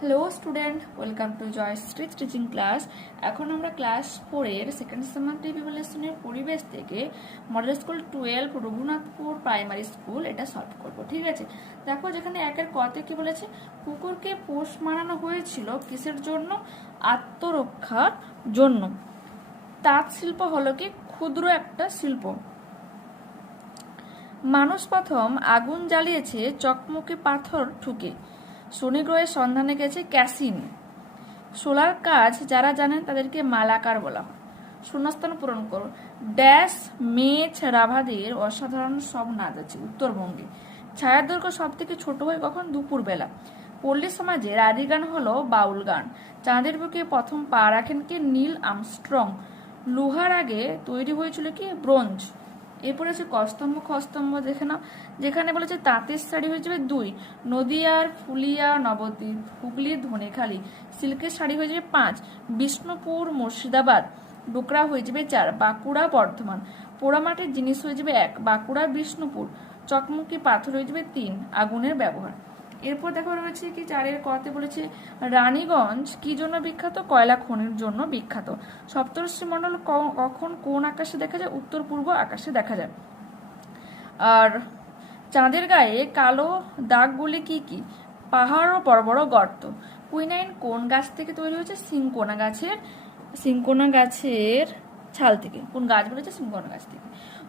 Hello student welcome to Joyshree teaching class এখন আমরা class ফোরের সেকেন্ড সেমান্থ লেসনের পরিবেশ থেকে model school twelve Raghunathpur primary school এটা সলভ করব, ঠিক আছে? দেখো যেখানে একের কতে কি বলেছে? কুকুরকে পোষ মানানো হয়েছিল কিসের জন্য? আত্মরক্ষার জন্য। তাঁত শিল্প হলো কি? ক্ষুদ্র একটা শিল্প। মানুষ প্রথম আগুন জ্বালিয়েছে চকমকে পাথর ঠুকে। শনি গ্রহের সন্ধানে গেছে ক্যাসিন। সোলার কাজ যারা জানেন তাদেরকে মালাকার বলা হয়। শূন্যস্থান পূরণ করো ড্যাশ মেছ রাভাদের অসাধারণ সব নাচ আছে উত্তরবঙ্গে। ছায়ার দৈর্ঘ্য সব থেকে ছোট হয় কখন? দুপুরবেলা। পল্লী সমাজে আদি গান হলো বাউল গান। চাঁদের বুকে প্রথম পা রাখেন কি? Neil Armstrong. লোহার আগে তৈরি হয়েছিল কি? ব্রোঞ্জ। এরপর আছে কস্তম্ভ, খস্তম্ভ দেখে নাও। যেখানে বলেছে তাঁতের শাড়ি হয়ে যাবে দুই, নদিয়ার ফুলিয়া, নবদ্বীপ হুগলি ধনেখালি। সিল্কের শাড়ি হয়ে যাবে পাঁচ, বিষ্ণুপুর, মুর্শিদাবাদ। ডোকরা হয়ে যাবে চার, বাঁকুড়া, বর্ধমান। পোড়ামাটির জিনিস হয়ে যাবে এক, বাঁকুড়া, বিষ্ণুপুর। চকমকি পাথর হয়ে যাবে তিন, আগুনের ব্যবহার। এরপর দেখো রয়েছে কি চারের কতে বলেছে, রানীগঞ্জ কি জন্য বিখ্যাত? কয়লা খনির জন্য বিখ্যাত। সপ্তর্ষি মণ্ডল ক- কখন কোন আকাশে দেখা যায়? উত্তর পূর্ব আকাশে দেখা যায়। আর চাঁদের গায়ে কালো দাগগুলি কি কি? পাহাড় ও বড় বড় গর্ত। কুইনাইন কোন গাছ থেকে তৈরি হয়েছে? সিংকোনা গাছের সিংকোনা গাছের ছাল থেকে, কোন গাছ বলেছে সিংকোনা গাছ থেকে।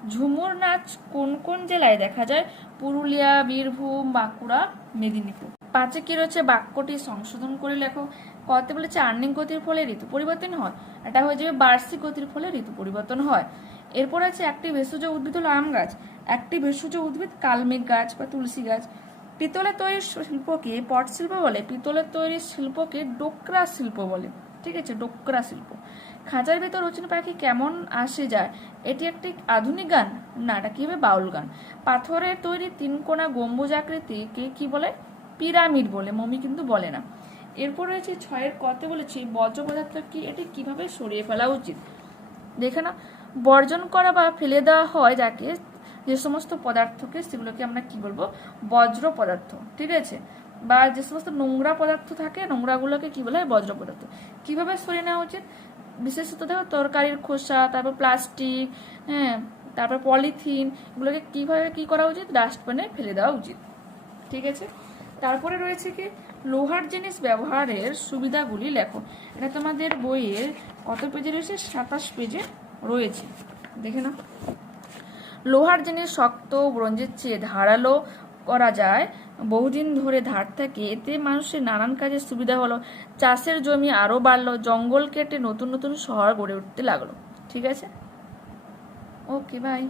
ঝুমুর নাচ কোন কোন জেলায় দেখা যায়? পুরুলিয়া, বীরভূম, বাঁকুড়া, মেদিনীপুর। পাঁচে কি রয়েছে? বাক্যটি সংশোধন করে লেখো। কতে বলেছে, আর্নিং গতির ফলে ঋতু পরিবর্তন হয়। এটা হয়ে যাবে, বার্ষিক গতির ফলে ঋতু পরিবর্তন হয়। এরপর আছে, একটি ভেষজ উদ্ভিদ হলো আম গাছ। একটি ভেষজ উদ্ভিদ কালমেঘ গাছ বা তুলসী গাছ। পিতলের তৈরির শিল্পকে পট শিল্প বলে, পিতলের তৈরির শিল্পকে ডোকরা শিল্প বলে। ঠিক আছে, ডোকরা শিল্প। খাঁচার ভেতর রচনা পাখি কেমন আসে যায়? এটি একটি আধুনিক গান? না, এটা কি হবে বাউল গান? পাথরের তৈরি তিন কোনা গম্বুজ আকৃতিকে কি বলে? পিরামিড বলে, মমি কিন্তু বলে না। এরপর রয়েছে ছয়ের কত বলেছি বর্জ্য পদার্থ কি? এটি কীভাবে সরিয়ে ফেলা উচিত? দেখে না বর্জন করা বা ফেলে দেওয়া হয় যাকে যে সমস্ত পদার্থকে, সেগুলোকে আমরা কি বলব? বজ্র পদার্থ, ঠিক আছে? বা যে সমস্ত নোংরা পদার্থ থাকে, নোংরাগুলোকে কি বলা হয়? বজ্র পদার্থ। কীভাবে সরিয়ে নেওয়া উচিত? বিশেষত দেখো, তরকারির খোসা, তারপর প্লাস্টিক হ্যাঁ তারপর পলিথিন এগুলোকে কীভাবে কি করা উচিত? ডাস্টবিনে ফেলে দেওয়া উচিত, ঠিক আছে? তারপরে রয়েছে কি? লোহার জিনিস ব্যবহারের সুবিধাগুলি লেখো। এটা তোমাদের বইয়ের কত পেজে রয়েছে? সাতাশ পেজে রয়েছে। দেখে না লোহার জিনিস শক্ত ব্রঞ্জের চেয়ে ধারালো করা যায়, বহুদিন ধরে ধার থাকে, এতে মানুষের নানান কাজের সুবিধা হলো। চাষের জমি আরও বাড়লো, জঙ্গল কেটে নতুন নতুন শহর গড়ে উঠতে লাগল। ঠিক আছে? Okay bye